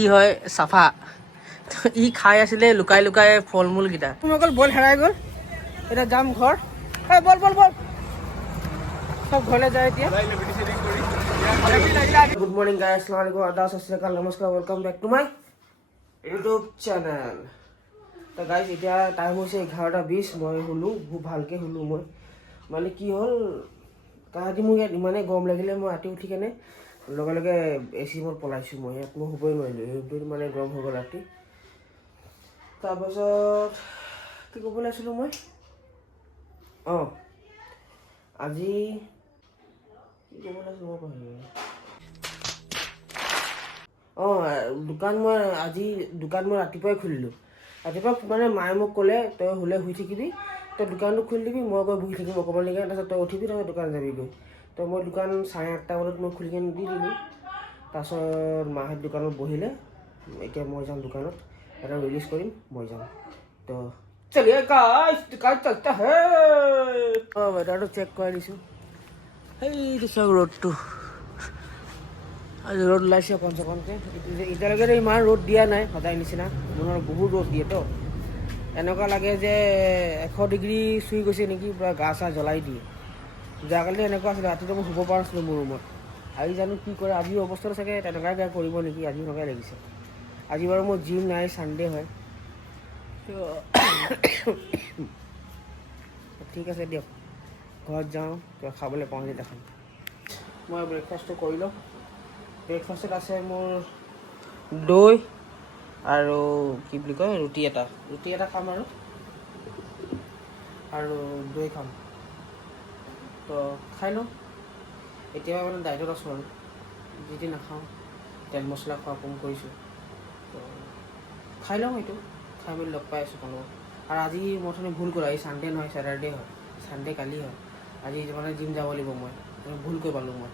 ই হয় চাফা ই খাই আছিলে লুকাই লুকাই ফল মূল কেইটা অকল বল হেৰাই গ'ল এতিয়া যাম ঘৰ বল বল বল সব ঘৰলৈ যায় এতিয়া গুড মৰ্ণিং গাইজ আসসালামু আলাইকুম আদাব সত শ্ৰী আকাল নমস্কাৰ welcome back to my YouTube channel তো গাইজ এতিয়া টাইম হৈছে 11:20 মই শুলো খুব ভালকৈ শুলো মই মানে কি হ'ল তাহাঁতি মোক ইয়াত ইমানেই গৰম লাগিলে মই ৰাতি উঠি কেনে লগে লগে এ চি ৰুমত পলাইছোঁ মই ইয়াত মই শুবই নোৱাৰিলোঁ ৰুমটো মানে গৰম হৈ গ'ল ৰাতি তাৰপাছত কি ক'বলৈ আছিলোঁ মই আজি কি ক'বলৈ আছিলোঁ মই পাহৰিলোঁ দোকান মই ৰাতিপুৱাই খুলিলোঁ ৰাতিপুৱা মানে মায়ে মোক ক'লে তই শুলে শুই থাকিবি তই দোকানটো খুলি দিবি মই গৈ বহি থাকিম অকণমান নেকি তাৰপিছত তই উঠিবি তাৰপিছত দোকান যাবিগৈ তো মই দোকান 8:30 মানত মই খুলি কেনে দি দিলোঁ তাৰপিছত মাহঁত দোকানত বহিলে এতিয়া মই যাম দোকানত এটা ৰিলিজ কৰিম মই যাম তো চলিয়ে গাইছ দোকান চলতা হে ৱেডাৰটো চেক কৰি দিছোঁ সেইটো চাওক ৰ'দটো আজি ৰ'দ ওলাইছে অকণ চকণকৈ এতিয়ালৈকে ইমান ৰ'দ দিয়া নাই সদায় নিচিনা মোৰ বহুত ৰ'দ দিয়ে তো এনেকুৱা লাগে যে 100 ডিগ্ৰী চুই গৈছে নেকি পূৰা গা চা জ্বলাই দিয়ে যোৱাকালি এনেকুৱা আছিলে ৰাতিটো মই শুব পৰা নাছিলোঁ মোৰ ৰুমত আজি জানো কি কৰে আজিও অৱস্থাটো চাগে তেনেকুৱাই বেয়া কৰিব নেকি আজি এনেকুৱাই লাগিছে আজি বাৰু মোৰ জিম নাই ছানডে হয় ঠিক আছে দিয়ক ঘৰত যাওঁ কিবা খাবলৈ পাওঁ যেতিয়া খাম মই ব্ৰেকফাষ্টটো কৰি লওঁ ব্ৰেকফাষ্টত আছে মোৰ দৈ আৰু কি বুলি কয় ৰুটি এটা খাম আৰু দৈ খাম তো খাই লওঁ এতিয়া মানে ডাইটত আছোঁ আৰু যি নাখাওঁ তেল মছলা খোৱা কম কৰিছোঁ তো খাই লওঁ এইটো খাই মেলি লগ পাই আছোঁ কোনো আৰু আজি মই অথনি ভুল কৰোঁ আজি ছানডে নহয় ছেটাৰডে হয় ছানডে কালি হয় আজি মানে জিম যাব লাগিব মই ভুল কৰি পালোঁ মই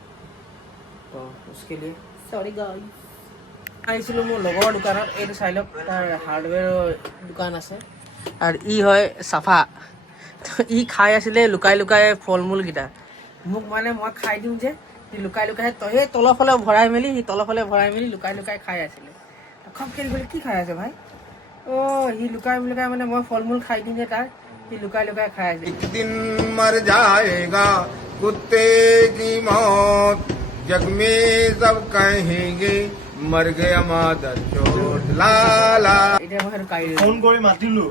তো উচকে লিয়ে চৰি গাইছ আহিছিলোঁ মোৰ লগৰ দোকানত এইটো চাই লওক তাৰ হাৰ্ডৱেৰৰ দোকান আছে আৰু ই হয় চাফা ই খাই আছিলে লুকাই লুকাই ফল মূলকেইটা মোক মানে মই খাই দিওঁ যে সি লুকাই লুকাই সেই তলৰ ফালে ভৰাই মেলি লুকাই লুকাই খাই আছিলে খপ খেলি গ'লে কি খাই আছে ভাই সি লুকাই মানে মই ফল মূল খাই দিওঁ যে তাৰ সি লুকাই লুকাই খাই আছে एक दिन मर जाएगा कुत्ते की मौत जग में सब कहेंगे मर गया मादर चोट लाला এতিয়া মই সেইটো কাঢ়ি ফোন কৰি মাতিলো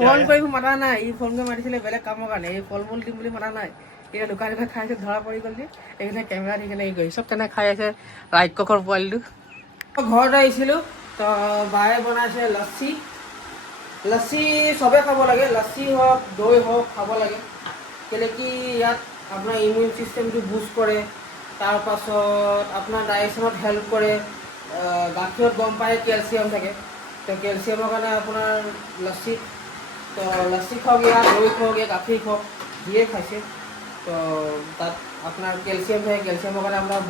ফোন কৰি মাতা নাই ই ফোন কৰি মাতিছিলে বেলেগ কামৰ কাৰণে এই ফল মূল দিম বুলি মাতা নাই এতিয়া লুকাই লুকাই খাই আছে ধৰা পৰি গ'ল যে এইখিনি কেমেৰা দি কেনে গৈ চব কেনে খাই আছে ৰাক্ষসৰ পোৱালিটো ঘৰত আহিছিলোঁ তো বায়ে বনাইছে লচ্ছি চবেই খাব লাগে লচ্ছি হওক দৈ হওক খাব লাগে কেলৈ কি ইয়াত আপোনাৰ ইমিউন চিষ্টেমটো বুষ্ট কৰে তাৰপাছত আপোনাৰ ডাইজেশ্যনত হেল্প কৰে গাখীৰত গম পায় কেলছিয়াম থাকে তো কেলছিয়ামৰ কাৰণে আপোনাৰ লচ্ছি তো লচ্ছি খাওক ইয়াত দৈ খাওক या গাখীৰ খাওক যিয়ে খাইছে তো তাত আপোনাৰ কেলছিয়াম থাকে কেলছিয়ামৰ কাৰণে আপোনাৰ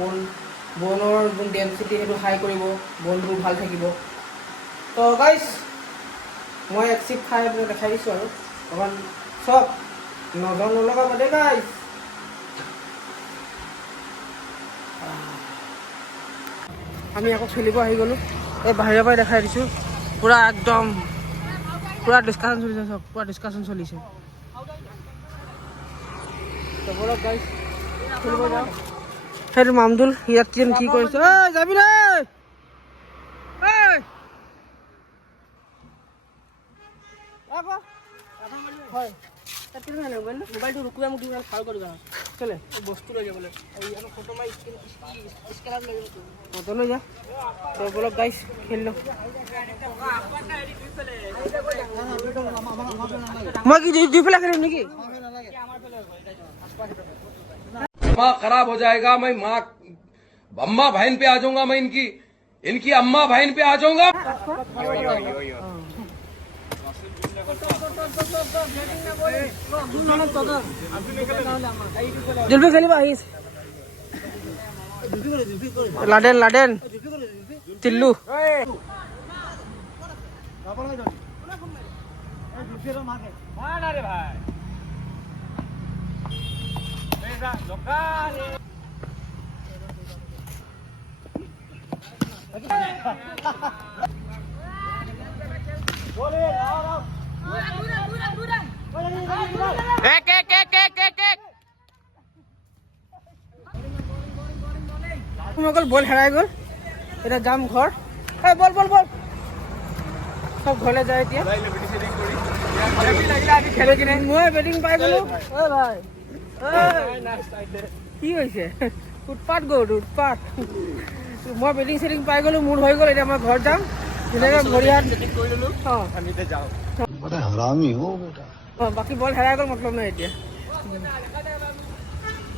বনৰ যোন ডেনচিটি সেইটো হাই কৰিব বনবোৰ ভাল থাকিব তো গাইছ মই এক চিপ খাই আপোনাক দেখাই দিছোঁ আৰু অকণ চব নলগা বাদে গাইছ আমি আকৌ খেলিব আহি গ'লোঁ এই বাহিৰৰ পৰাই দেখাই দিছোঁ পূৰা একদম পূৰা ডিছকাশ্যন চলিছে বলক গাইছ খেলিব যাওঁ সেইটো মামদুল ইয়াত কি কৰিছে যাবি ৰে হয় মোবাইলটো ৰুকুৱাই মোক দিবলৈ ভাল কৰিবা কেলে বস্তু লৈ যাবলৈ ফটো মাৰি স্কেনাৰ লৈ যাব ফটো লৈ যা তো বলক গাইছ খেলি লওঁ মই কি দুইফালে খেলিম নেকি माँ खराब हो जाएगा मैं माँ अम्मा बहन पे आ जाऊंगा मैं इनकी अम्मा बहन पे आ जाऊंगा জুলফি খেলিব আহিছে লাডেন টিল্লু অকল বল হেৰাই গ'ল এতিয়া যাম ঘৰ বল বল বল সব ঘৰলৈ যায় এতিয়া খেলে কিনে মই বেটিং পাই গ'লো ভাই কি হৈছে উৎপাত গ'ল উৎপাত মই বেটিং চেটিং পাই গ'লো মোৰ হৈ গ'ল এতিয়া মই ঘৰত যাম ধুনীয়াকৈ ভৰি হাত বাকী বল হেৰাই গ'ল মতলব নাই এতিয়া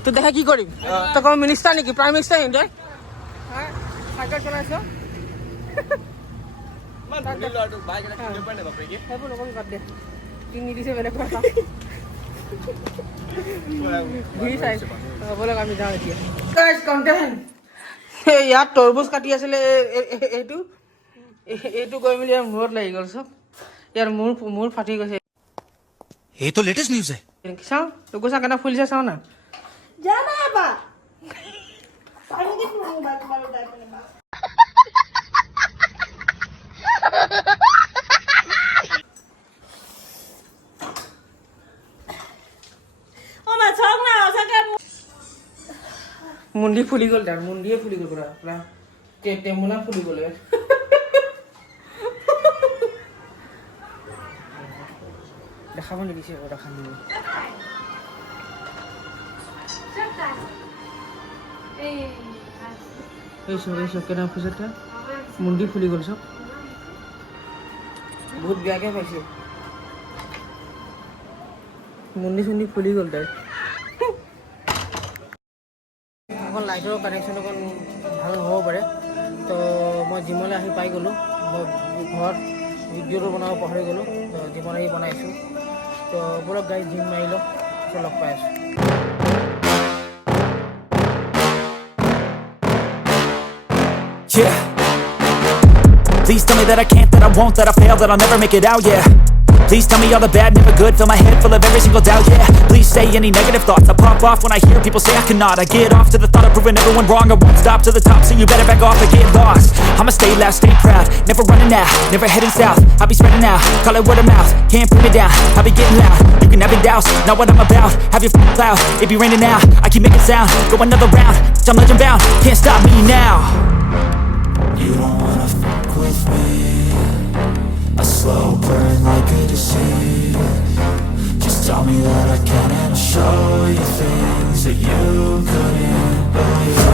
তো দেখা কি কৰিম তই কোনো মিনিষ্টাৰ নেকি প্ৰাইম মিনিষ্টাৰ নেকি তই চাইকেল চলাইছ সেইবোৰ নক'ম বাদ দে কি নিদিছে বেলেগ কথা ঘূৰি চাই ব'লক আমি যাওঁ এতিয়া ইয়াত তৰমুজ কাটি আছিলে এইটো গৈ মেলি ইয়াৰ মূৰত লাগি গ'ল চব ইয়াৰ মূৰ ফাটি গৈছে ये तो लेटेस्ट न्यूज है চাওঁ তোকো চা কেনে ফুলিছে চাওঁ না মুন্ডি ফুলি গ'ল তাৰ মুন্ডিয়ে ফুলি গ'ল পুৰা পুৰা টেমুনা ফুলি গ'ল দেখাব নিবিছে দেখা নিবি এই চব কেনে ফুলিছে মুন্ডি ফুলি গ'ল চব বহুত বেয়াকৈ পাইছে মুন্ডি চুন্ডি ফুলি গ'ল তাই অকণ লাইটৰ কানেকশ্যন অকণ ভাল নহ'ব পাৰে তো মই জিমলৈ আহি পাই গ'লোঁ মই ঘৰত ভিডিঅ'টো বনাব পাহৰি গ'লোঁ তো জিমত আহি বনাইছোঁ তো ব'লক গাড়ী জিম মাৰি লওক পিছত লগ পাই আছোঁ Yeah. Please tell me that I can't, that I won't, that I fail, that I'll never make it out, yeah. Please tell me all the bad, never good, fill my head full of every single doubt, yeah. Please say any negative thoughts, I pop off when I hear people say I cannot. I get off to the thought of proving everyone wrong, I won't stop to the top, so you better back off and get lost. I'ma stay loud, stay proud, never running out, never heading south. I'll be spreading out, call it word of mouth, can't put me down, I'll be getting loud. You can have your doubts, not what I'm about, have your cloud, it be raining now. I keep making sound, go another round, I'm legend bound, can't stop me now. You don't wanna fuck with me, a slow burn like a disease. Just tell me that I can and I'll show you things that you couldn't believe.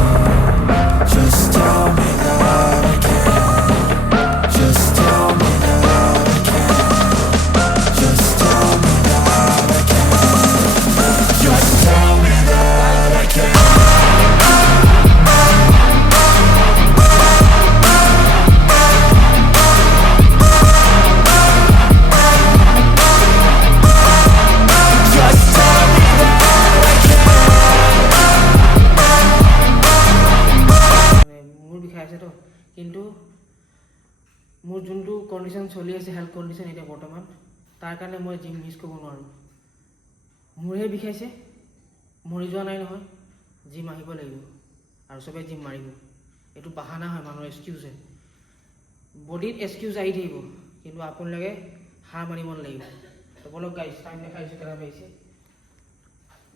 Just tell me that I can. Just tell me that I can. Just tell me that I can. Just tell me that I can. কিন্তু মোৰ যোনটো condition চলি আছে health condition এতিয়া বৰ্তমান তাৰ কাৰণে মই জিম মিছ কৰিব নোৱাৰোঁ মোৰহে বিষাইছে মৰি যোৱা নাই নহয় জিম আহিব লাগিব আৰু চবে জিম মাৰিব এইটো বাহানা হয় মানুহৰ এক্সকিউজে বডিত এক্সকিউজ আহি থাকিব কিন্তু আপোনালোকে হাৰ মানিব নালাগিব তো বলক গাইজ টাইম দেখাইছোঁ কেনে পাইছে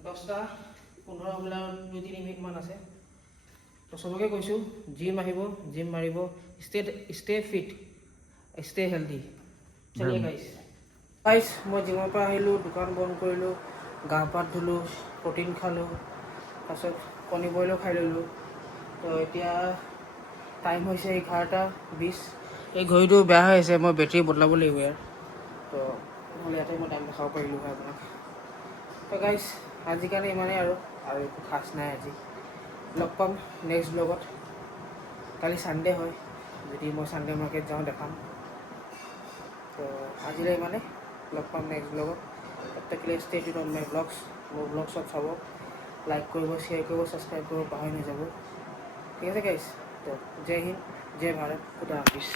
10টা 15 মিনিট 2-3 মিনিটমান আছে তো সবকে কৈছোঁ জিম আহিব জিম মাৰিব ষ্টে ফিট ষ্টে হেল্ডি চলিয়ে গাইজ মই জিমৰ পৰা আহিলোঁ দোকান বন্ধ কৰিলোঁ গা পা ধুলোঁ প্ৰটিন খালোঁ তাৰপিছত কণী বইলো খাই ল'লোঁ তো এতিয়া টাইম হৈছে 11:20 এই ঘড়ীটো বেয়া হৈ আছে মই বেটেৰী বদলাব লাগিব ইয়াৰ তো নহ'লে ইয়াতে মই টাইম দেখাব পাৰিলোঁ হয় আপোনাক তো গাইজ আজিৰ কাৰণে ইমানেই আৰু একো খাছ নাই আজি লগ পাম নেক্সট ব্লগত কালি ছানডে হয় যদি মই ছানডে মাৰ্কেট যাওঁ দেখাম তো আজিলৈ ইমানে লগ পাম নেক্সট ব্লগত প্ৰত্যেকলৈ stay tune on my blogs মোৰ ব্লগছত চাব লাইক কৰিব শ্বেয়াৰ কৰিব ছাবস্ক্ৰাইব কৰিব পাহৰি নাযাব ঠিক আছে গাইজ তো জয় হিন্দ জয় ভাৰত খুদা হাফিজ